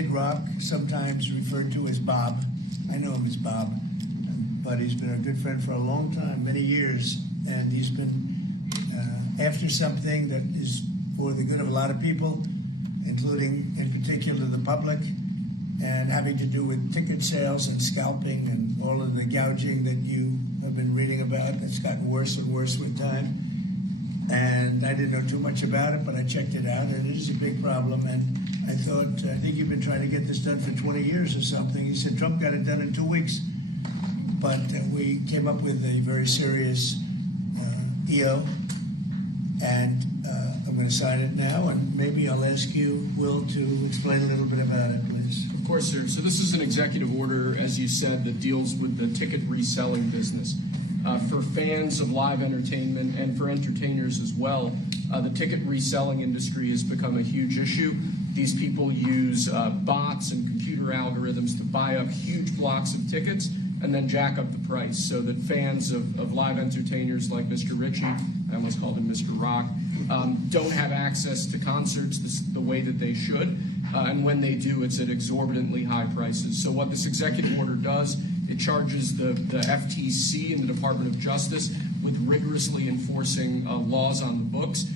Kid Rock, sometimes referred to as Bob. I know him as Bob, but he's been a good friend for a long time, many years, and he's been after something that is for the good of a lot of people, including, in particular, the public, and having to do with ticket sales and scalping and all of the gouging that you have been reading about. It's gotten worse and worse with time. And I didn't know too much about it, but I checked it out, and it is a big problem. And I thought, I think you've been trying to get this done for 20 years or something. He said Trump got it done in 2 weeks. But we came up with a very serious EO, and I'm going to sign it now, and maybe I'll ask you, Will, to explain a little bit about it, please. Of course, sir. So this is an executive order, as you said, that deals with the ticket reselling business. For fans of live entertainment and for entertainers as well, the ticket reselling industry has become a huge issue. These people use bots and computer algorithms to buy up huge blocks of tickets and then jack up the price so that fans of live entertainers like Mr. Ritchie, I almost called him Mr. Rock, don't have access to concerts the way that they should. And when they do, it's at exorbitantly high prices. So what this executive order does, it charges the FTC and the Department of Justice with rigorously enforcing laws on the books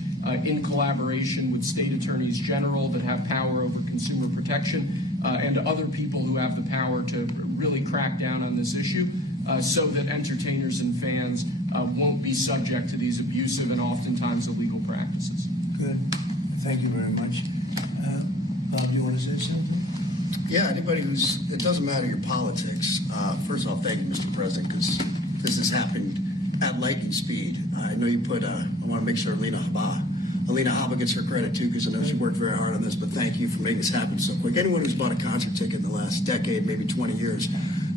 in collaboration with state attorneys general that have power over consumer protection and other people who have the power to really crack down on this issue so that entertainers and fans won't be subject to these abusive and oftentimes illegal practices. Good. Thank you very much. Bob, you want to say something? Yeah, anybody it doesn't matter your politics. First of all, thank you, Mr. President, because this has happened at lightning speed. I know you I want to make sure Alina Habba gets her credit too, because I know she worked very hard on this, but thank you for making this happen so quick. Anyone who's bought a concert ticket in the last decade, maybe 20 years,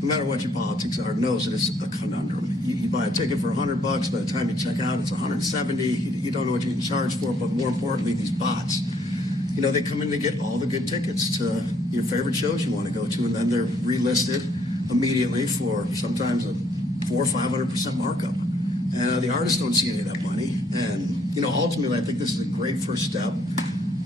no matter what your politics are, knows that it's a conundrum. You buy a ticket for $100, by the time you check out, it's $170. You don't know what you're getting charged for, but more importantly, these bots, they come in to get all the good tickets to your favorite shows you want to go to, and then they're relisted immediately for sometimes a 400% or 500% markup. And the artists don't see any of that money. And, ultimately, I think this is a great first step.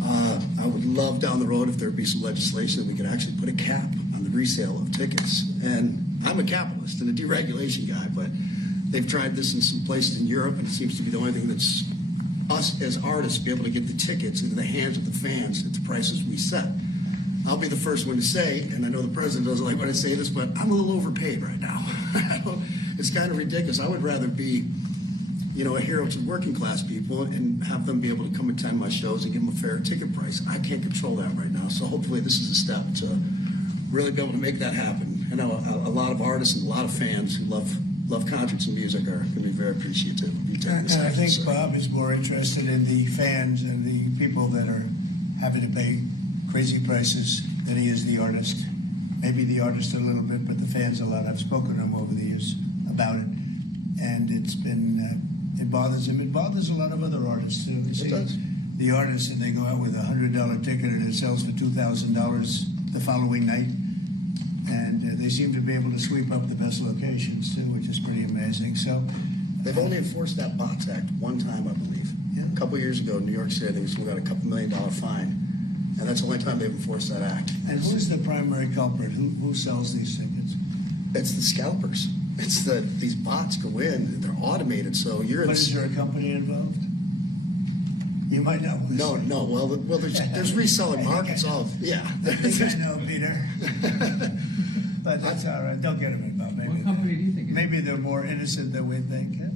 I would love down the road if there would be some legislation that we could actually put a cap on the resale of tickets. And I'm a capitalist and a deregulation guy, but they've tried this in some places in Europe, and it seems to be the only thing that's us as artists be able to get the tickets into the hands of the fans at the prices we set. I'll be the first one to say, and I know the president doesn't like when I say this, but I'm a little overpaid right now. It's kind of ridiculous. I would rather be, a hero to working class people and have them be able to come attend my shows and give them a fair ticket price. I can't control that right now, so hopefully this is a step to really be able to make that happen. I know a lot of artists and a lot of fans who love concerts and music are going to be very appreciative of you taking this action. And I think sir. Bob is more interested in the fans and the people that are having to pay crazy prices than he is the artist. Maybe the artist a little bit, but the fans a lot. I've spoken to him over the years about it, and it's been it bothers him. It bothers a lot of other artists too. You see, the artists, and they go out with a $100 ticket and it sells for $2,000 the following night, and they seem to be able to sweep up the best locations too, which is pretty amazing. So they've only enforced that Bots Act one time, I believe. Yeah. A couple of years ago in New York City, they still got a couple $1 million fine, and that's the only time they've enforced that act. And who's the primary culprit? Who sells these tickets? It's the scalpers. It's these bots go in, and they're automated, so you're. But is there a company involved? You might know. No. Well, there's reselling markets. Yeah. I think I know, Peter. But that's all right. Don't get them involved. Maybe what company do you think? Maybe they're more innocent than we think. Yeah?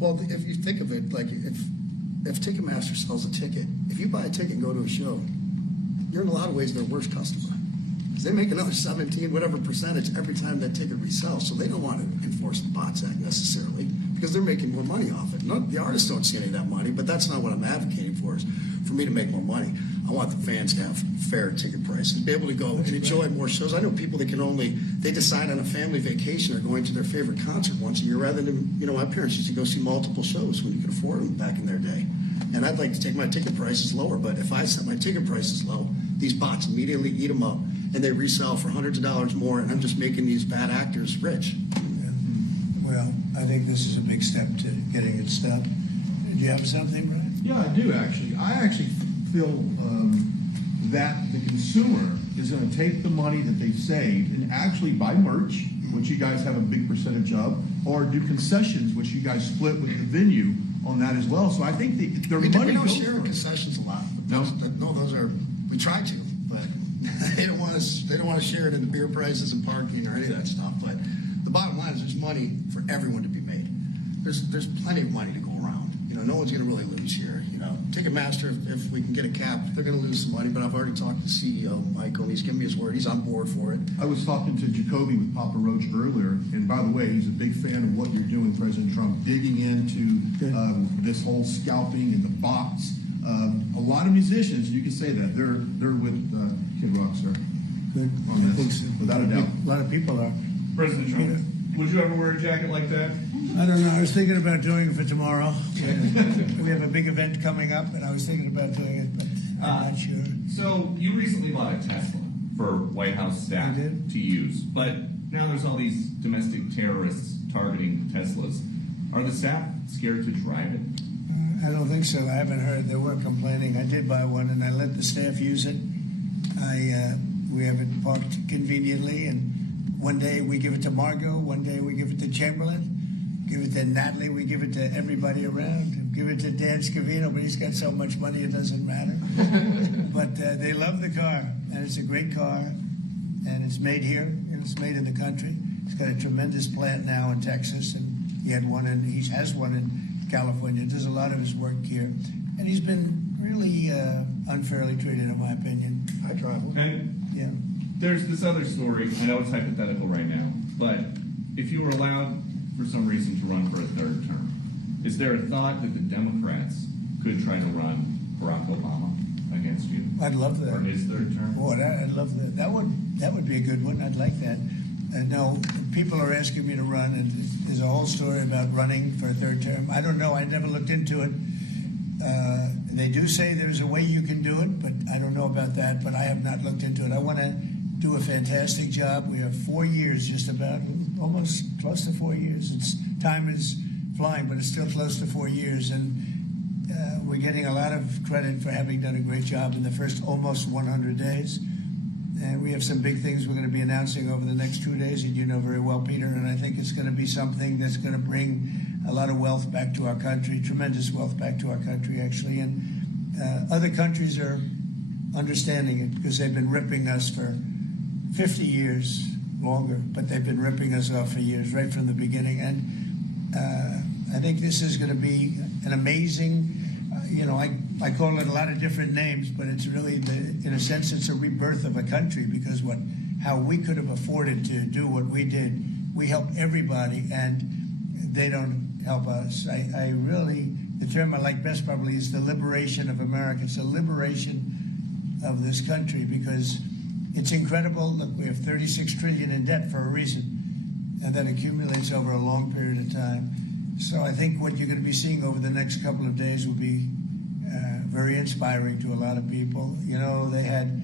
Well, if you think of it, like if Ticketmaster sells a ticket, if you buy a ticket and go to a show, you're in a lot of ways their worst customer. Because they make another 17, whatever percentage every time that ticket resells. So they don't want to enforce the Bots Act necessarily because they're making more money off it. The artists don't see any of that money, but that's not what I'm advocating for, is for me to make more money. I want the fans to have fair ticket prices, be able to go and enjoy more shows. I know people that they decide on a family vacation or going to their favorite concert once a year rather than, my parents used to go see multiple shows when you could afford them back in their day. And I'd like to take my ticket prices lower, but if I set my ticket prices low, these bots immediately eat them up and they resell for hundreds of dollars more, and I'm just making these bad actors rich. Yeah. Well, I think this is a big step to getting it stopped. Do you have something, Brian? Yeah, I do actually. I actually feel that the consumer is going to take the money that they've saved and actually buy merch, which you guys have a big percentage of, or do concessions, which you guys split with the venue on that as well. So I think their We money don't goes share for it. concessions a lot. No? No, those are, we try to, but they don't want to share it in the beer prices and parking or any of that stuff. But the bottom line is there's money for everyone to be made. There's plenty of money to go around. You know, no one's going to really lose here. You know, Ticketmaster, if we can get a cap, they're going to lose some money. But I've already talked to CEO Michael, and he's given me his word. He's on board for it. I was talking to Jacoby with Papa Roach earlier, and by the way, he's a big fan of what you're doing, President Trump, digging into this whole scalping and the bots. A lot of musicians, you can say that, they're with Kid Rock, sir, Good. on I think this, so. without a doubt. A lot of people are. President Trump, would you ever wear a jacket like that? I don't know. I was thinking about doing it for tomorrow. We have a big event coming up, and I was thinking about doing it, but I'm not sure. So you recently bought a Tesla for White House staff I did. to use, but now there's all these domestic terrorists targeting Teslas. Are the staff scared to drive it? I don't think so. I haven't heard. They weren't complaining. I did buy one, and I let the staff use it. We have it parked conveniently, and one day we give it to Margot, one day we give it to Chamberlain, give it to Natalie, we give it to everybody around, give it to Dan Scavino, but he's got so much money it doesn't matter. But they love the car, and it's a great car, and it's made here, and it's made in the country. He's got a tremendous plant now in Texas, and he has one in California. Does a lot of his work here, and he's been really unfairly treated, in my opinion. I drive one. And Yeah. there's this other story. I know it's hypothetical right now, but if you were allowed for some reason to run for a third term, is there a thought that the Democrats could try to run Barack Obama against you I'd love that. for his third term? Boy, I'd love that. That would be a good one. I'd like that. No, people are asking me to run, and there's a whole story about running for a third term. I don't know. I never looked into it. They do say there's a way you can do it, but I don't know about that. But I have not looked into it. I want to do a fantastic job. We have 4 years, just about, almost close to 4 years. Time is flying, but it's still close to 4 years, and we're getting a lot of credit for having done a great job in the first almost 100 days. And we have some big things we're going to be announcing over the next 2 days, and you know very well, Peter, and I think it's going to be something that's going to bring a lot of wealth back to our country, tremendous wealth back to our country, actually. And other countries are understanding it because they've been ripping us for 50 years, longer, but they've been ripping us off for years, right from the beginning. And I think this is going to be an amazing, I call it a lot of different names, but it's really, in a sense, it's a rebirth of a country because how we could have afforded to do what we did. We help everybody, and they don't help us. I really, the term I like best probably is the liberation of America. It's a liberation of this country because it's incredible. Look, we have 36 trillion in debt for a reason, and that accumulates over a long period of time. So I think what you're going to be seeing over the next couple of days will be very inspiring to a lot of people. You know, they had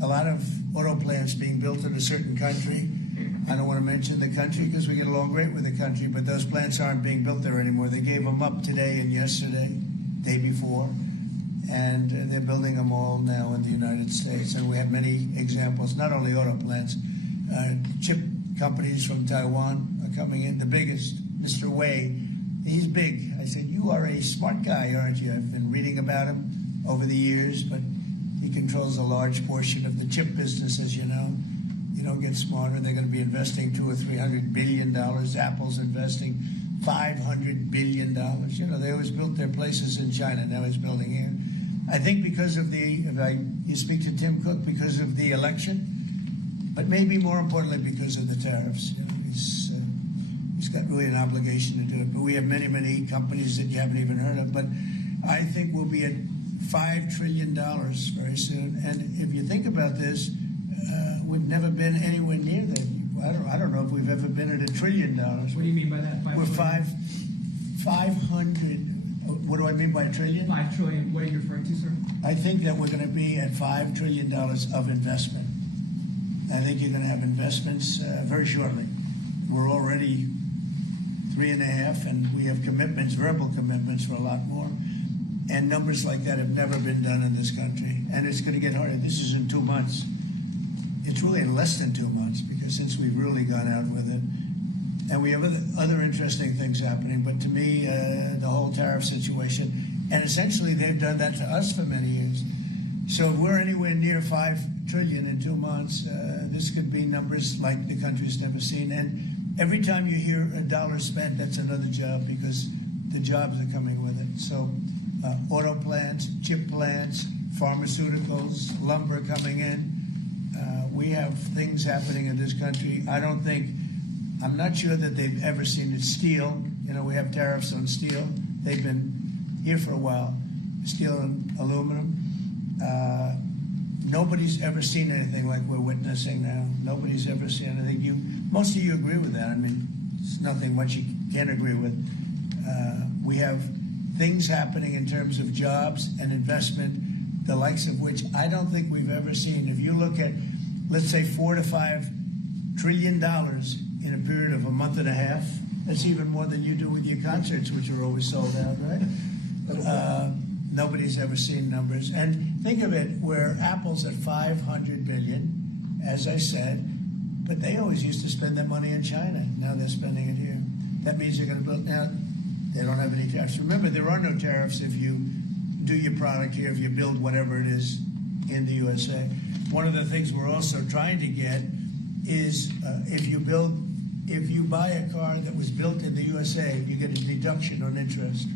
a lot of auto plants being built in a certain country. I don't want to mention the country because we get along great with the country, but those plants aren't being built there anymore. They gave them up today and yesterday, day before, and they're building them all now in the United States. And we have many examples, not only auto plants, chip companies from Taiwan are coming in. The biggest, Mr. Wei, he's big. I said, you are a smart guy, aren't you? I've been reading about him over the years, but he controls a large portion of the chip business, as you know. You don't get smarter. They're going to be investing $200 or $300 billion. Apple's investing $500 billion. You know, they always built their places in China. Now he's building here. I think because of you speak to Tim Cook, because of the election, but maybe more importantly because of the tariffs. You know, he's got really an obligation to do it. But we have many, many companies that you haven't even heard of. But I think we'll be at $5 trillion very soon. And if you think about this, we've never been anywhere near that. I don't know if we've ever been at $1 trillion. What do you mean by that? We're 500. What do I mean by trillion? 5 trillion. What are you referring to, sir? I think that we're going to be at $5 trillion of investment. I think you're going to have investments very shortly. We're already 3.5, and we have commitments, verbal commitments for a lot more. And numbers like that have never been done in this country. And it's going to get harder. This is in 2 months. It's really in less than 2 months, because since we've really gone out with it. And we have other interesting things happening. But to me, the whole tariff situation, and essentially they've done that to us for many years. So if we're anywhere near $5 trillion in 2 months, this could be numbers like the country's never seen. And every time you hear a dollar spent, that's another job, because the jobs are coming with it. So auto plants, chip plants, pharmaceuticals, lumber coming in. We have things happening in this country. I'm not sure that they've ever seen it. Steel, we have tariffs on steel. They've been here for a while. Steel and aluminum. Nobody's ever seen anything like we're witnessing now. Nobody's ever seen anything. Most of you agree with that. I mean, it's nothing much you can't agree with. We have things happening in terms of jobs and investment, the likes of which I don't think we've ever seen. If you look at, let's say, $4 to $5 trillion in a period of a month and a half, that's even more than you do with your concerts, which are always sold out, right? Nobody's ever seen numbers. And think of it, where Apple's at $500 billion, as I said, but they always used to spend that money in China. Now they're spending it here. That means they're going to build. Now, they don't have any tariffs. Remember, there are no tariffs if you do your product here, if you build whatever it is in the USA. One of the things we're also trying to get is if you buy a car that was built in the USA, you get a deduction on interest.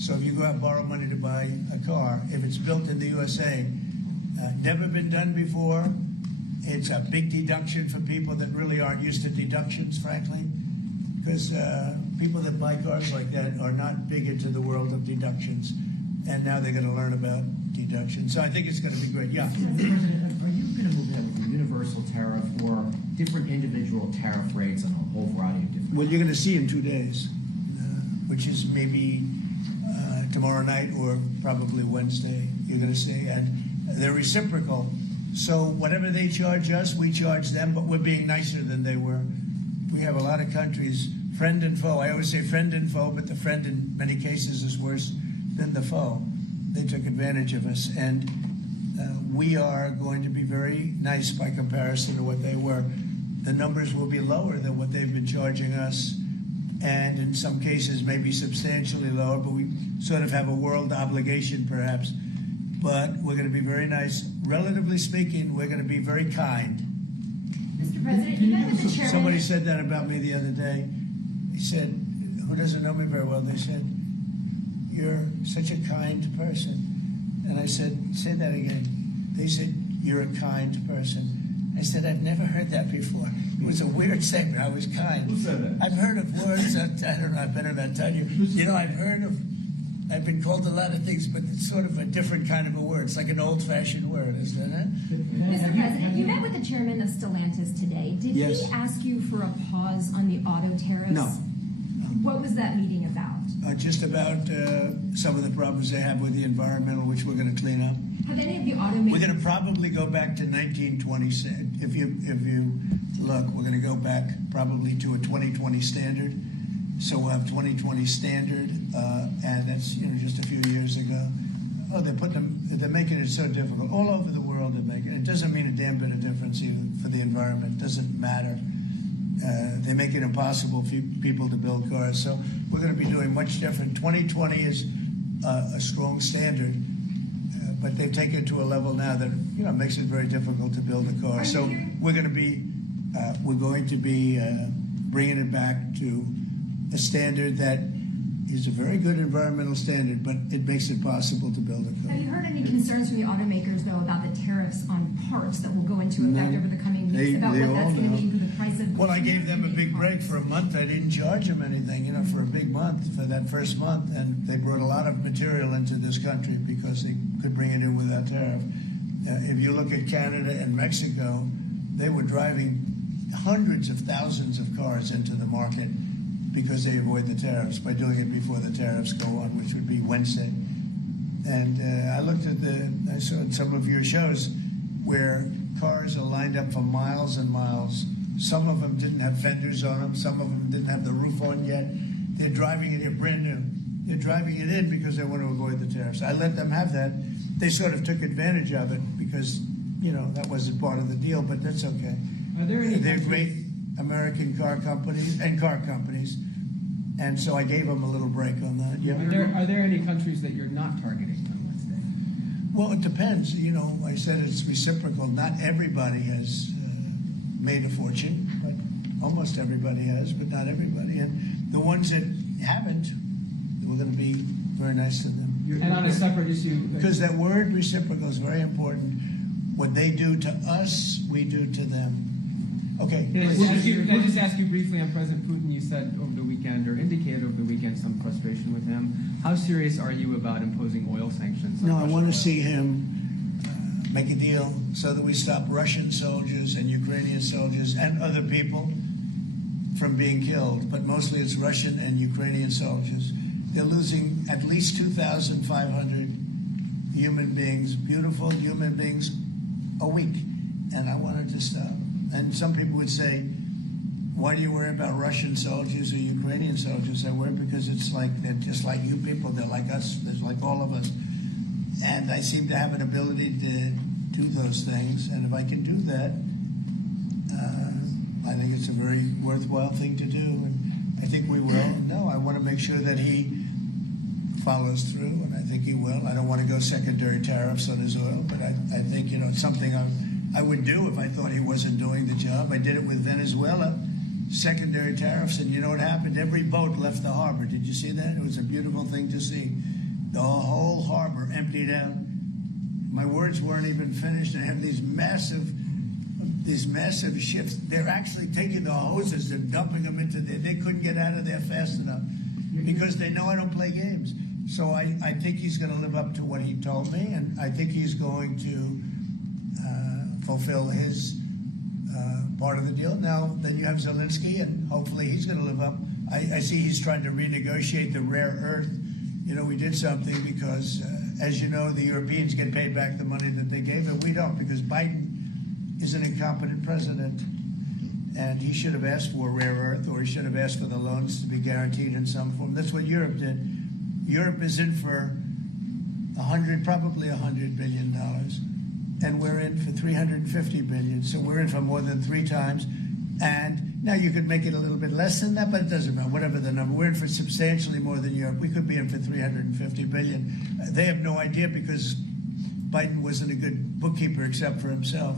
So if you go out and borrow money to buy a car, if it's built in the USA, never been done before, it's a big deduction for people that really aren't used to deductions, frankly, because people that buy cars like that are not big into the world of deductions, and now they're going to learn about deductions. So I think it's going to be great. Yeah. Mr. President, are you going to move ahead with a universal tariff or different individual tariff rates on a whole variety of different? Well, you're going to see in 2 days, which is maybe tomorrow night or probably Wednesday. You're going to see, and they're reciprocal. So whatever they charge us, we charge them, but we're being nicer than they were. We have a lot of countries, friend and foe. I always say friend and foe, but the friend in many cases is worse than the foe. They took advantage of us, and we are going to be very nice by comparison to what they were. The numbers will be lower than what they've been charging us, and in some cases maybe substantially lower, but we sort of have a world obligation perhaps. But we're going to be very nice. Relatively speaking, we're going to be very kind. Mr. President, you met with the chairman. Somebody said that about me the other day. He said, who doesn't know me very well, they said, you're such a kind person. And I said, say that again. They said, you're a kind person. I said, I've never heard that before. It was a weird statement. I was kind. Who said that? I've heard of words that, I don't know, I better not tell you. I've been called a lot of things, but it's sort of a different kind of a word. It's like an old-fashioned word, isn't it? Mr. President, you met with the chairman of Stellantis today. Did Yes. he ask you for a pause on the auto tariffs? No. What was that meeting about? Just about some of the problems they have with the environmental, which we're going to clean up. Have any of the automakers... We're going to probably go back to 1920. If you look, we're going to go back probably to a 2020 standard. So we'll have 2020 standard, and that's just a few years ago. Oh, they're making it so difficult all over the world. They're making it. It doesn't mean a damn bit of difference even for the environment. It doesn't matter. They make it impossible for people to build cars. So we're going to be doing much different. 2020 is a strong standard, but they've taken it to a level now that makes it very difficult to build a car. So we're going to be bringing it back to a standard that is a very good environmental standard, but it makes it possible to build a car. Have you heard any concerns from the automakers, though, about the tariffs on parts that will go into effect over the coming weeks, about what that's going to mean for the price of... Well, I gave them a big break for a month. I didn't charge them anything, for a big month, for that first month, and they brought a lot of material into this country because they could bring it in without tariff. If you look at Canada and Mexico, they were driving hundreds of thousands of cars into the market because they avoid the tariffs by doing it before the tariffs go on, which would be Wednesday. And I saw in some of your shows where cars are lined up for miles and miles. Some of them didn't have fenders on them. Some of them didn't have the roof on yet. They're driving it here brand new. They're driving it in because they want to avoid the tariffs. I let them have that. They sort of took advantage of it because, that wasn't part of the deal, but that's okay. Are there any They're countries- great American car companies, and so I gave them a little break on that. Are there any countries that you're not targeting on this day? Well, it depends. I said it's reciprocal. Not everybody has made a fortune, but almost everybody has, but not everybody. And the ones that haven't, we're going to be very nice to them. And on a separate issue, Because that word reciprocal is very important. What they do to us, we do to them. Okay. can I just ask you briefly on President Putin? You said over the weekend, or indicated over the weekend, some frustration with him. How serious are you about imposing oil sanctions? No, on I Russian want to oil? see him make a deal so that we stop Russian soldiers and Ukrainian soldiers and other people from being killed. But mostly it's Russian and Ukrainian soldiers. They're losing at least 2,500 human beings, beautiful human beings, a week. And I wanted to stop. And some people would say, why do you worry about Russian soldiers or Ukrainian soldiers? I worry because it's like they're just like you people. They're like us. They're like all of us. And I seem to have an ability to do those things. And if I can do that, I think it's a very worthwhile thing to do. And I think we will. No, I want to make sure that he follows through, and I think he will. I don't want to go secondary tariffs on his oil, but I think, it's something I would do if I thought he wasn't doing the job. I did it with Venezuela, secondary tariffs, and you know what happened? Every boat left the harbor. Did you see that? It was a beautiful thing to see. The whole harbor emptied out. My words weren't even finished. I have these massive ships. They're actually taking the hoses and dumping them into there. They couldn't get out of there fast enough because they know I don't play games. So I think he's going to live up to what he told me, and I think he's going to fulfill his part of the deal. Now, then you have Zelensky, and hopefully he's going to live up. I see he's trying to renegotiate the rare earth. We did something because, as you know, the Europeans get paid back the money that they gave, and we don't, because Biden is an incompetent president. And he should have asked for rare earth, or he should have asked for the loans to be guaranteed in some form. That's what Europe did. Europe is in for probably $100 billion, and we're in for $350 billion. So we're in for more than 3 times. And now you could make it a little bit less than that, but it doesn't matter. Whatever the number, we're in for substantially more than Europe. We could be in for $350 billion. They have no idea because Biden wasn't a good bookkeeper except for himself.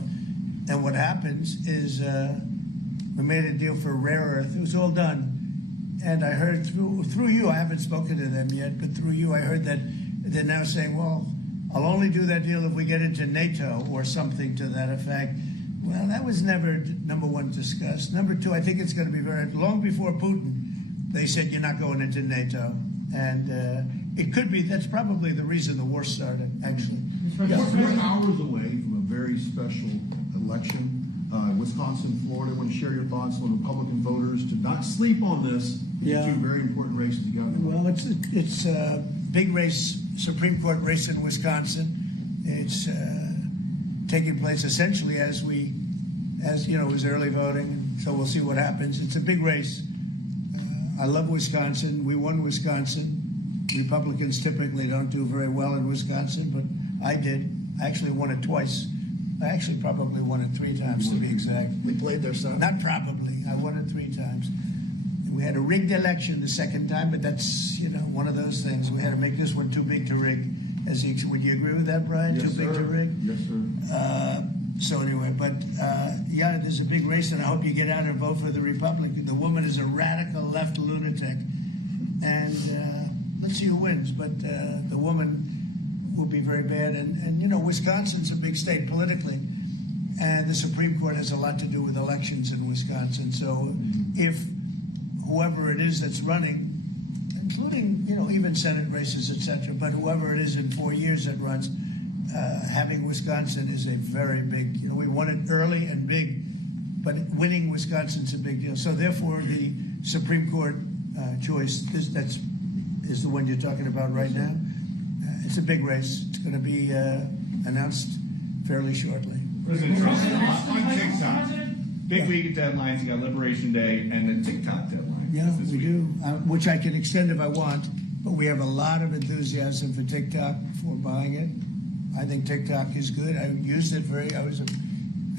And what happens is we made a deal for rare earth. It was all done. And I heard through you, I haven't spoken to them yet, but through you, I heard that they're now saying, well, I'll only do that deal if we get into NATO or something to that effect. Well, that was never, number one, discussed. Number two, I think it's going to be long before Putin, they said you're not going into NATO. And it could be, that's probably the reason the war started, actually. We're hours away from a very special election. Wisconsin, Florida. I want to share your thoughts on Republican voters to not sleep on this. Yeah. 2 very important races together. Well, it's a big race, Supreme Court race in Wisconsin. It's taking place essentially as it was early voting, so we'll see what happens. It's a big race. I love Wisconsin. We won Wisconsin. Republicans typically don't do very well in Wisconsin, but I did. I actually won it twice. I actually probably won it 3 times to be exact. We played their side. Not probably. I won it 3 times. We had a rigged election the second time, but that's one of those things. We had to make this one too big to rig. Would you agree with that, Brian? Yes, Too big sir. to rig? Yes, sir. So anyway, but yeah, there's a big race, and I hope you get out and vote for the Republican. The woman is a radical left lunatic, and let's see who wins. But the woman will be very bad, and Wisconsin's a big state politically, and the Supreme Court has a lot to do with elections in Wisconsin. So if whoever it is that's running, including even Senate races, etc., but whoever it is in 4 years that runs. Having Wisconsin is a very big, we won it early and big, but winning Wisconsin's a big deal. So therefore, the Supreme Court choice is the one you're talking about right now. It's a big race. It's going to be announced fairly shortly. President Trump, on TikTok, big week of deadlines. You got Liberation Day and the TikTok deadline. Yeah, this we week. do, which I can extend if I want. but we have a lot of enthusiasm for TikTok for buying it. I think TikTok is good. I used it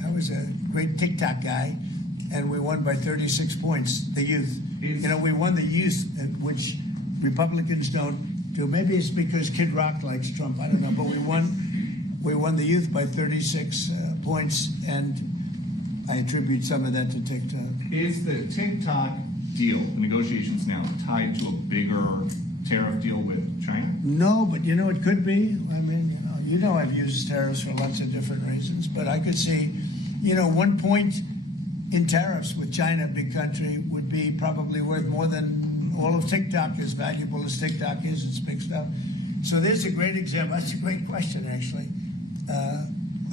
I was a great TikTok guy, and we won by 36 points, the youth. We won the youth, which Republicans don't do. Maybe it's because Kid Rock likes Trump, I don't know, but we won the youth by 36 points, and I attribute some of that to TikTok. Is the TikTok deal, the negotiations now, tied to a bigger tariff deal with China? No, but it could be. I mean, I've used tariffs for lots of different reasons, but I could see, 1 point in tariffs with China, a big country, would be probably worth more than all of TikTok, as valuable as TikTok is. It's big stuff. So there's a great example. That's a great question, actually.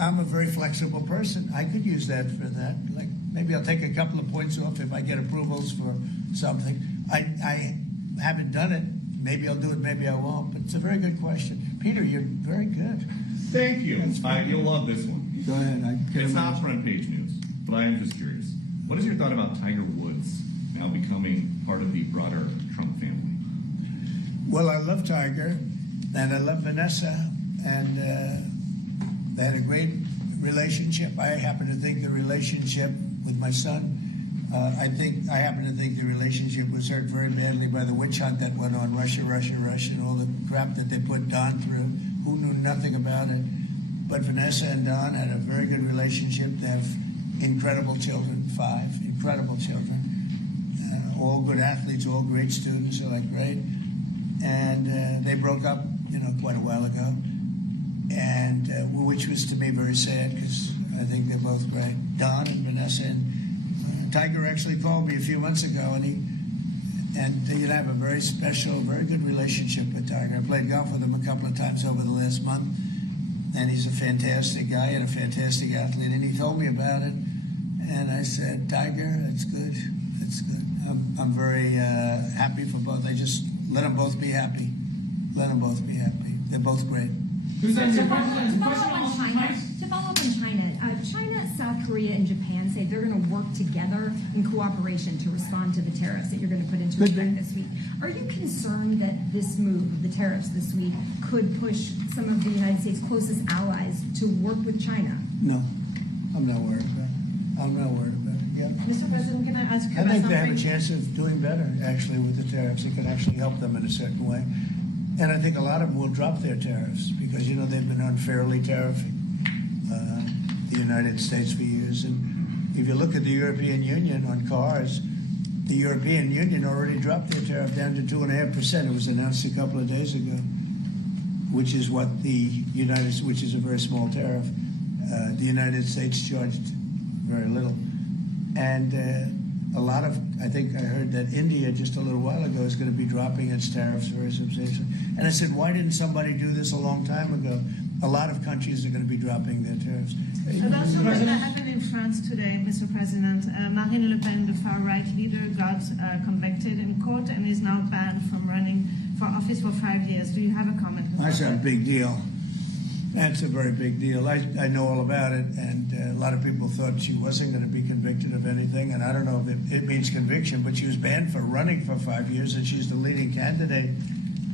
I'm a very flexible person. I could use that for that. Like, maybe I'll take a couple of points off if I get approvals for something. I haven't done it. Maybe I'll do it, maybe I won't. But it's a very good question. Peter, you're very good. Thank you. You'll love this one. Go ahead. It's not front page news, but I am just curious. What is your thought about Tiger Woods now becoming part of the broader Trump family? Well, I love Tiger, and I love Vanessa, and they had a great relationship. I happen to think the relationship with my son, I happen to think the relationship was hurt very badly by the witch hunt that went on, Russia, and all the crap that they put Don through, who knew nothing about it. But Vanessa and Don had a very good relationship. They have incredible children, 5 incredible children, all good athletes, all great students, they're like great. And they broke up, quite a while ago, and which was to me very sad because I think they're both great. Don and Vanessa, and Tiger actually called me a few months ago, and you have a very special, very good relationship with Tiger. I played golf with him a couple of times over the last month, and he's a fantastic guy and a fantastic athlete. And he told me about it, and I said, Tiger, that's good. That's good. I'm very happy for both. I just let them both be happy. Let them both be happy. They're both great. To follow up on China, China, South Korea, and Japan say they're going to work together in cooperation to respond to the tariffs that you're going to put into effect this week. Are you concerned that this move, the tariffs this week, could push some of the United States' closest allies to work with China? No, I'm not worried about it. I'm not worried about it. Yeah. Mr. President, can I ask you I about think they have a something? chance of doing better, actually, with the tariffs. It could actually help them in a certain way. And I think a lot of them will drop their tariffs because, they've been unfairly tariffing the United States for years. And if you look at the European Union on cars, the European Union already dropped their tariff down to 2.5%. It was announced a couple of days ago, which is what which is a very small tariff. The United States charged very little. And I think I heard that India just a little while ago is going to be dropping its tariffs very substantially. And I said, why didn't somebody do this a long time ago? A lot of countries are going to be dropping their tariffs. And also what happened in France today, Mr. President, Marine Le Pen, the far-right leader, got convicted in court and is now banned from running for office for 5 years. Do you have a comment? That's a big deal. That's a very big deal. I know all about it, and a lot of people thought she wasn't going to be convicted of anything, and I don't know if it means conviction, but she was banned for running for 5 years, and she's the leading candidate.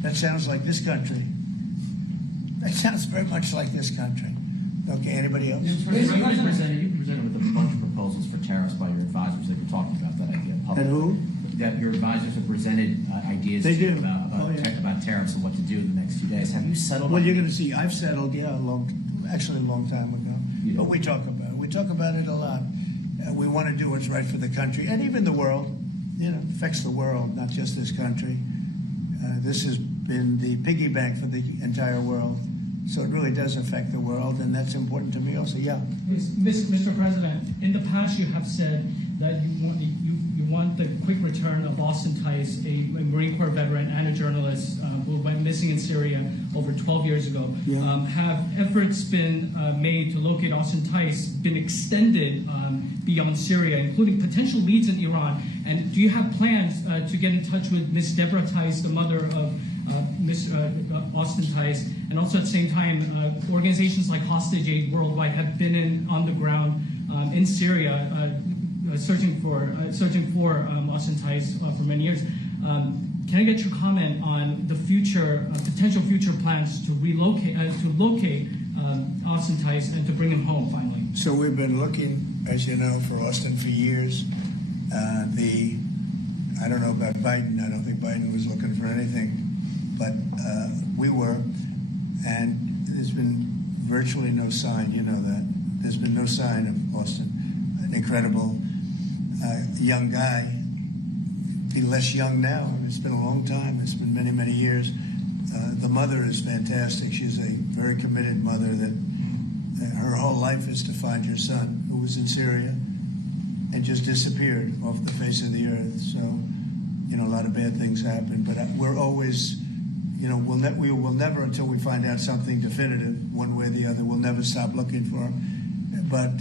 That sounds like this country. That sounds very much like this country. Okay, anybody else? You presented with a bunch of proposals for tariffs by your advisors. They've been talking about that idea publicly. And who? That your advisors have presented ideas They to you do. about tariffs and what to do in the next 2 days. Have you settled Well, on you're any- going to see. I've settled, a long time ago. Yeah. But we talk about it. We talk about it a lot. We want to do what's right for the country and even the world. It affects the world, not just this country. This has been the piggy bank for the entire world. So it really does affect the world, and that's important to me also. Yeah. Mr. President, in the past you have said that you want the quick return of Austin Tice, a Marine Corps veteran and a journalist who went missing in Syria over 12 years ago. Yeah. Have efforts been made to locate Austin Tice been extended beyond Syria, including potential leads in Iran? And do you have plans to get in touch with Miss Deborah Tice, the mother of Miss Austin Tice? And also at the same time, organizations like Hostage Aid Worldwide have been on the ground in Syria searching for Austin Tice for many years. can I get your comment on the future, potential future plans to relocate, to locate Austin Tice and to bring him home finally? So we've been looking, as you know, for Austin for years. I don't know about Biden. I don't think Biden was looking for anything, but we were, and there's been virtually no sign. You know that there's been no sign of Austin. An incredible young guy. Be less young now. It's been a long time. It's been many, many years. The mother is fantastic. She's a very committed mother that her whole life is to find her son, who was in Syria and just disappeared off the face of the earth. So, you know, a lot of bad things happen. But we're always, you know, we will never, until we find out something definitive, one way or the other, we'll never stop looking for him. But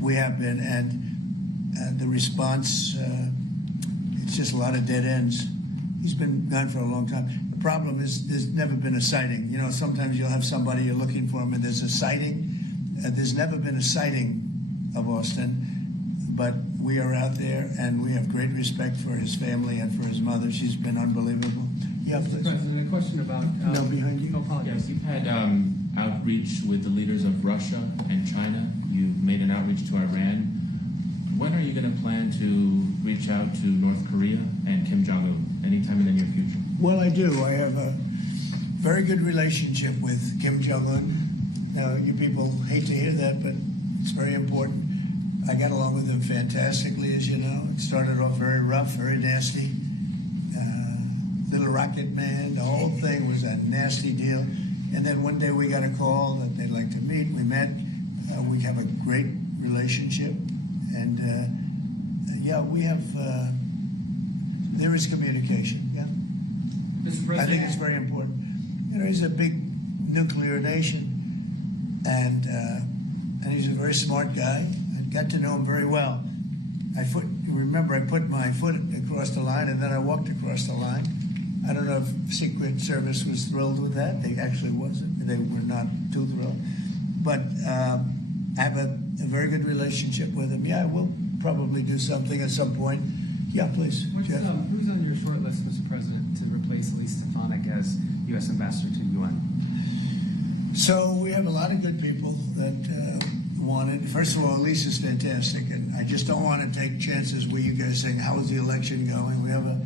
we have been, and the response, it's just a lot of dead ends. He's been gone for a long time. The problem is there's never been a sighting. You know, sometimes you'll have somebody you're looking for him and there's a sighting. There's never been a sighting of Austin, but we are out there and we have great respect for his family and for his mother. She's been unbelievable. Yeah, Mr. please. President, a question about... No, behind you. Oh, apologize. Yes, you've had outreach with the leaders of Russia and China. You've made an outreach to Iran. When are you going to plan to reach out to North Korea and Kim Jong-un? Anytime in the near future? Well, I do. I have a very good relationship with Kim Jong-un. Now, you people hate to hear that, but it's very important. I got along with him fantastically, as you know. It started off very rough, very nasty. Little rocket man, the whole thing was a nasty deal. And then one day we got a call that they'd like to meet. We met. We have a great relationship. And yeah, we have, there is communication, yeah. Mr. President, I think it's very important. You know, he's a big nuclear nation, and he's a very smart guy. I got to know him very well. Remember, I put my foot across the line, and then I walked across the line. I don't know if Secret Service was thrilled with that. They actually wasn't. They were not too thrilled. But I have a very good relationship with him. Yeah, we'll probably do something at some point. Yeah, please. Jeff. who's on your short list, Mr. President, to replace Elise Stefanik as U.S. Ambassador to the UN? So we have a lot of good people that want it. First of all, Elise is fantastic, and I just don't want to take chances with you guys saying, how is the election going? We have a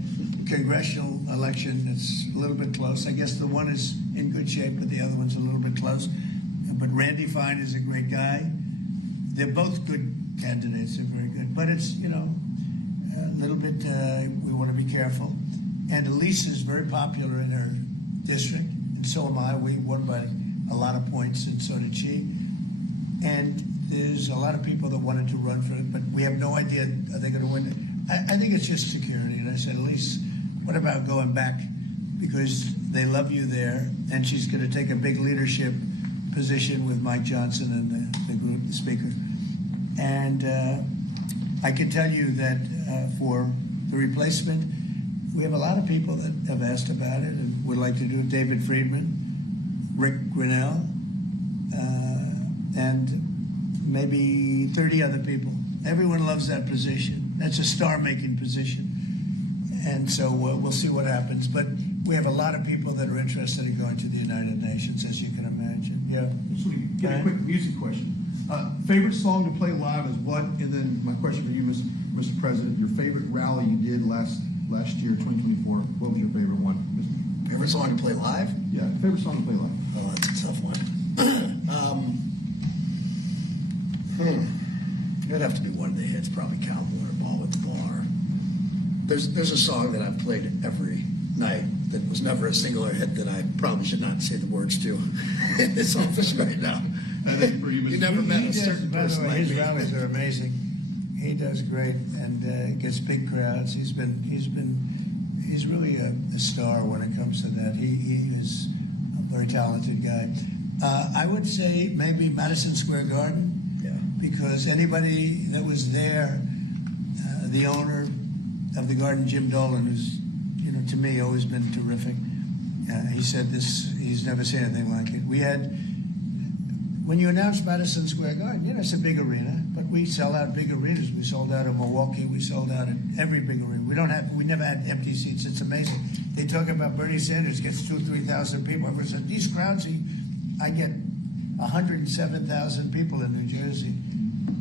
congressional election that's a little bit close. I guess the one is in good shape, but the other one's a little bit close. But Randy Fine is a great guy. They're both good candidates. They're very good. But it's, you know, a little bit, we want to be careful. And Elise is very popular in her district, and so am I. We won by a lot of points, and so did she. And there's a lot of people that wanted to run for it, but we have no idea, are they going to win it? I think it's just security. And I said, Elise, what about going back? Because they love you there, and she's going to take a big leadership position with Mike Johnson and the group, the speaker. And I can tell you that for the replacement, we have a lot of people that have asked about it and would like to do it. David Friedman, Rick Grinnell, and maybe 30 other people. Everyone loves that position. That's a star-making position. And so we'll see what happens. But we have a lot of people that are interested in going to the United Nations, as you can imagine. Yeah. Just want to get a quick music question. Favorite song to play live is what? And then my question for you, Mr. President, your favorite rally you did last year, 2024. What was your favorite one? Favorite song to play live? Yeah, favorite song to play live. Oh, that's a tough one. It'd have to be one of the hits, probably Cowboy or Ball with the Bar. There's a song that I've played every night that was never a singular hit that I probably should not say the words to in this office right now. I think for you, Mr. You never met a certain By the person way, like his me. rallies are amazing. He does great and gets big crowds. He's really a star when it comes to that. He is a very talented guy. I would say maybe Madison Square Garden. Yeah. Because anybody that was there, the owner of the garden, Jim Dolan, who's, you know, to me always been terrific. He said this, he's never seen anything like it. when you announce Madison Square Garden, you know, it's a big arena, but we sell out big arenas. We sold out in Milwaukee. We sold out at every big arena. We never had empty seats. It's amazing. They talk about Bernie Sanders gets 2,000 or 3,000 people. Everyone said, these crowds, I get 107,000 people in New Jersey.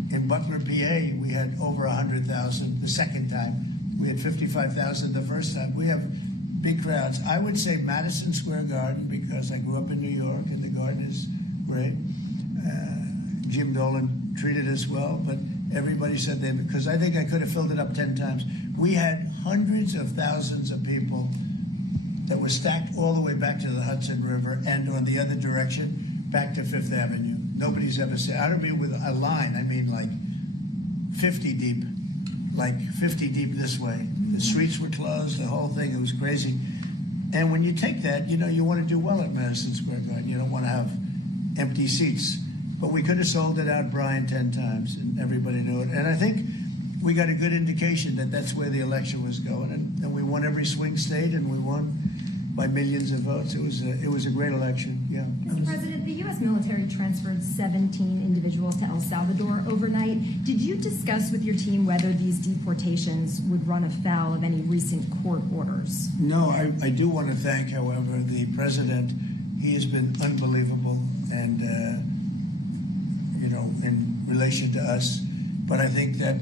In Butler, PA, we had over 100,000 the second time. We had 55,000 the first time. We have big crowds. I would say Madison Square Garden because I grew up in New York and the garden is great. Jim Dolan treated us well, but everybody said they, because I think I could have filled it up 10 times. We had hundreds of thousands of people that were stacked all the way back to the Hudson River and on the other direction back to Fifth Avenue. Nobody's ever said, I don't mean with a line, I mean like 50 deep, this way. The streets were closed, the whole thing, it was crazy. And when you take that, you know, you want to do well at Madison Square Garden. You don't want to have empty seats. But we could have sold it out, Brian, 10 times, and everybody knew it. And I think we got a good indication that that's where the election was going. And we won every swing state, and we won by millions of votes. It was a great election, yeah. Mr. President, the U.S. military transferred 17 individuals to El Salvador overnight. Did you discuss with your team whether these deportations would run afoul of any recent court orders? No, I do want to thank, however, the president. He has been unbelievable, and in relation to us. But I think that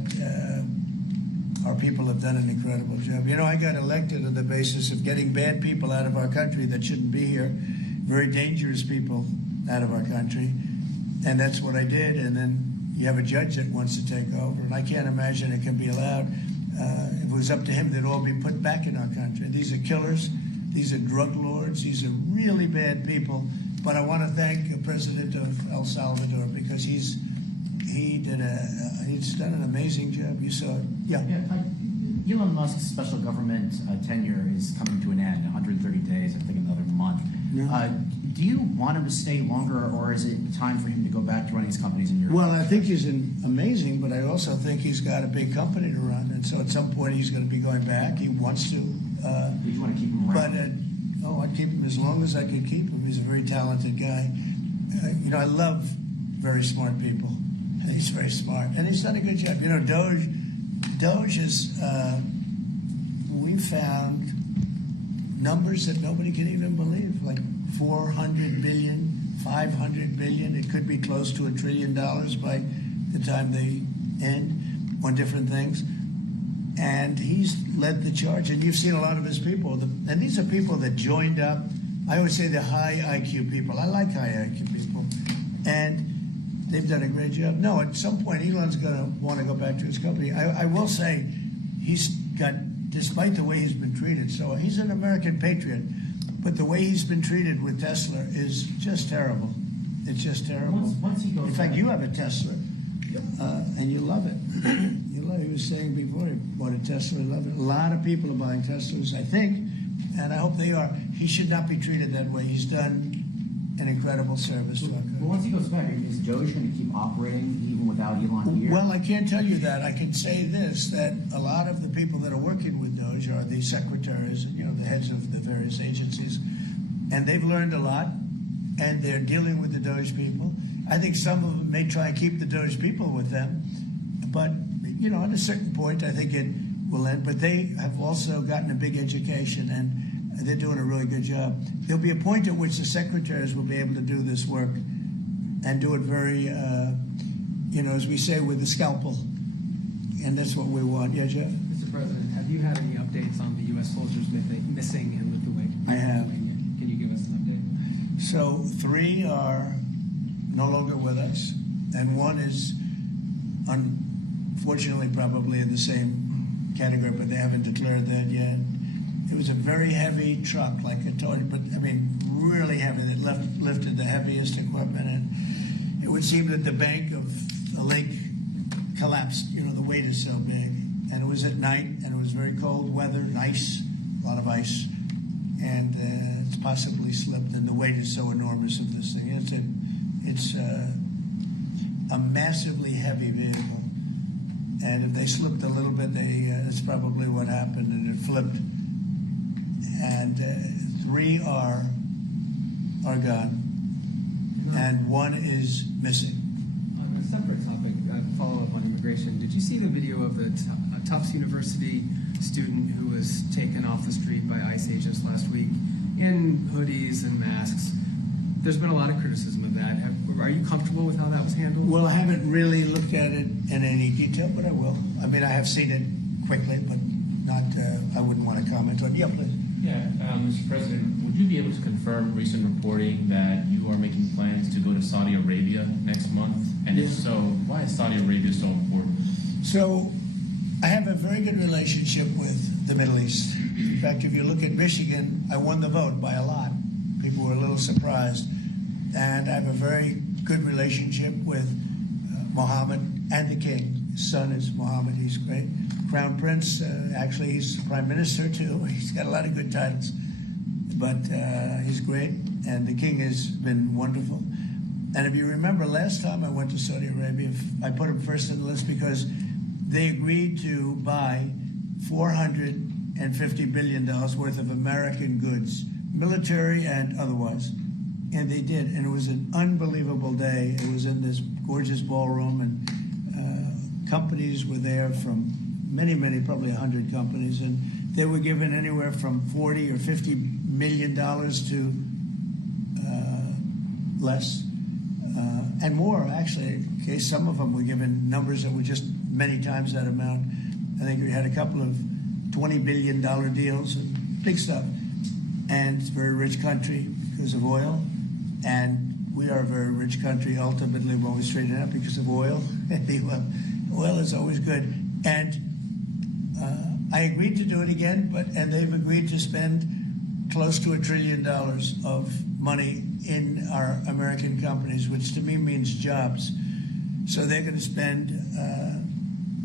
our people have done an incredible job. I got elected on the basis of getting bad people out of our country that shouldn't be here, very dangerous people out of our country, and that's what I did. And then you have a judge that wants to take over, and I can't imagine it can be allowed. If it was up to him, they'd all be put back in our country. These are killers. These are drug lords. These are really bad people. But I want to thank the president of El Salvador because he's done an amazing job. You saw it. Yeah. Elon Musk's special government tenure is coming to an end, 130 days, I think another month. Yeah. Do you want him to stay longer, or is it time for him to go back to running his companies in Europe? Well, I think he's amazing, but I also think he's got a big company to run, and so at some point he's going to be going back. He wants to. Did you want to keep him around? But I'd keep him as long as I could keep him. He's a very talented guy. I love very smart people. He's very smart, and he's done a good job. Doge is, we found numbers that nobody can even believe, like 400 billion, 500 billion. It could be close to $1 trillion by the time they end on different things. And he's led the charge, and you've seen a lot of his people. And these are people that joined up. I always say they're high IQ people. I like high IQ people. And they've done a great job. No, at some point, Elon's going to want to go back to his company. I will say he's got, despite the way he's been treated, so he's an American patriot, but the way he's been treated with Tesla is just terrible. It's just terrible. Once he goes In fact, back- you have a Tesla, and you love it. You love it. He was saying before he bought a Tesla, he loved it. A lot of people are buying Teslas, I think, and I hope they are. He should not be treated that way. He's done an incredible service to our country. Well, once he goes back, is Doge going to keep operating even without Elon here? Well, I can't tell you that. I can say this, that a lot of the people that are working with Doge are the secretaries, the heads of the various agencies, and they've learned a lot, and they're dealing with the Doge people. I think some of them may try and keep the Doge people with them, but, at a certain point, I think it will end. But they have also gotten a big education, and they're doing a really good job. There'll be a point at which the secretaries will be able to do this work and do it very, as we say, with the scalpel. And that's what we want. Yeah, Jeff? Mr. President, have you had any updates on the U.S. soldiers missing in Lithuania? I have. Can you give us an update? So 3 are no longer with us, and 1 is unfortunately probably in the same category, but they haven't declared that yet. It was a very heavy truck, like a toy, but really heavy. That lifted the heaviest equipment, and it would seem that the bank of the lake collapsed. The weight is so big, and it was at night, and it was very cold weather, and ice, a lot of ice, and it's possibly slipped. And the weight is so enormous of this thing. It's a massively heavy vehicle, and if they slipped a little bit, that's probably what happened, and it flipped. And 3 are gone. and one is missing. On a separate topic, follow up on immigration. Did you see the video of the Tufts University student who was taken off the street by ICE agents last week in hoodies and masks? There's been a lot of criticism of that. Are you comfortable with how that was handled? Well, I haven't really looked at it in any detail, but I will. I mean, I have seen it quickly, but not. I wouldn't want to comment on. Yeah, please. Yeah, Mr. President, would you be able to confirm recent reporting that you are making plans to go to Saudi Arabia next month? And if so, why is Saudi Arabia so important? So, I have a very good relationship with the Middle East. In fact, if you look at Michigan, I won the vote by a lot. People were a little surprised. And I have a very good relationship with Mohammed and the king. His son is Mohammed. He's great. Crown Prince, actually, he's Prime Minister, too. He's got a lot of good titles. But he's great. And the king has been wonderful. And if you remember, last time I went to Saudi Arabia, I put him first in the list because they agreed to buy $450 billion worth of American goods, military and otherwise. And they did, and it was an unbelievable day. It was in this gorgeous ballroom, and companies were there from many, probably 100 companies, and they were given anywhere from $40 or $50 million to less, and more, actually. Okay, some of them were given numbers that were just many times that amount. I think we had a couple of $20 billion deals, and big stuff. And it's a very rich country because of oil. And we are a very rich country. Ultimately, we're always trading up because of oil. Oil is always good. And I agreed to do it again, and they've agreed to spend close to $1 trillion of money in our American companies, which to me means jobs. So they're going to spend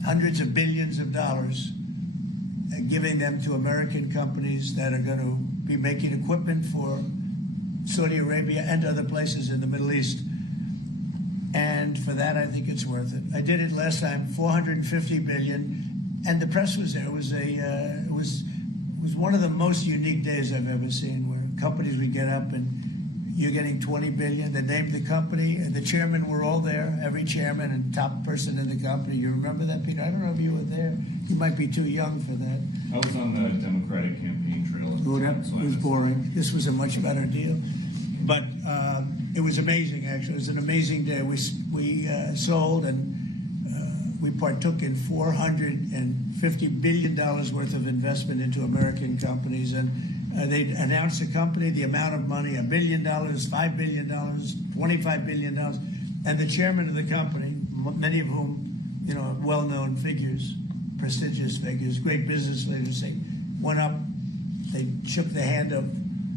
hundreds of billions of dollars giving them to American companies that are going to be making equipment for Saudi Arabia and other places in the Middle East. And for that, I think it's worth it. I did it last time, $450 billion, and the press was there. It was one of the most unique days I've ever seen, where companies would get up and you're getting $20 billion. They named the company, and the chairmen were all there, every chairman and top person in the company. You remember that, Peter? I don't know if you were there. You might be too young for that. I was on the Democratic campaign trail. Oh, that was boring. This was a much better deal. But it was amazing, actually. It was an amazing day. We sold and we partook in $450 billion worth of investment into American companies. And they announced the company, the amount of money, $1 billion, $5 billion, $25 billion. And the chairman of the company, many of whom, well-known figures, prestigious figures, great business leaders, they went up, they shook the hand of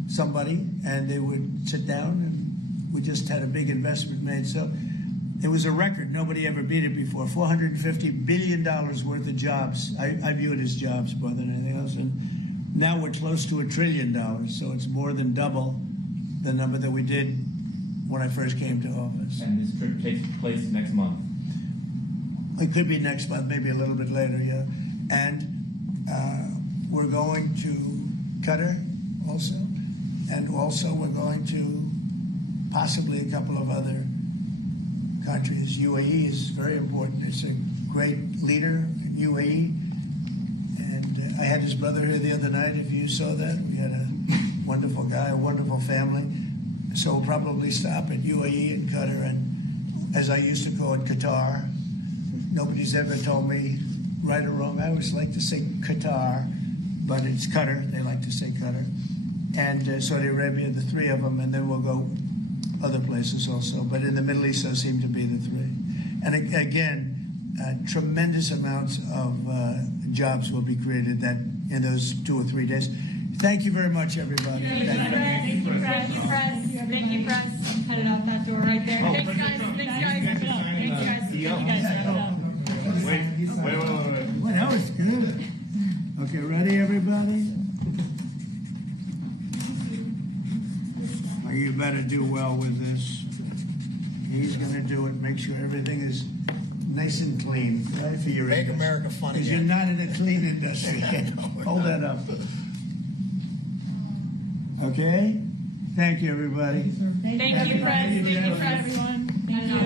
somebody, and they would sit down, and we just had a big investment made. So it was a record. Nobody ever beat it before. $450 billion worth of jobs. I view it as jobs more than anything else. And now we're close to $1 trillion, so it's more than double the number that we did when I first came to office. And this trip takes place next month. It could be next month, maybe a little bit later, yeah. And we're going to Qatar also. And also we're going to possibly a couple of other countries. UAE is very important. It's a great leader in UAE. And I had his brother here the other night, if you saw that. We had a wonderful guy, a wonderful family. So we'll probably stop at UAE and Qatar, and as I used to call it, Qatar. Nobody's ever told me right or wrong. I always like to say Qatar, but it's Qatar. They like to say Qatar. And Saudi Arabia, the three of them, and then we'll go other places also. But in the Middle East, those seem to be the three. And again, tremendous amounts of jobs will be created in those 2 or 3 days. Thank you very much, everybody. Thank you, Press. Thank you, Press. I'm headed out that door right there. Thanks, guys. Thanks, guys. Wait. Well, that was good. Okay, ready, everybody? You better do well with this. He's going to do it. Make sure everything is nice and clean. Right for your Make America funny. Because you're not in a clean industry yet. Hold that up. Okay? Thank you, everybody. Thank you, Press. Thank you, Press. Everyone. Thank you.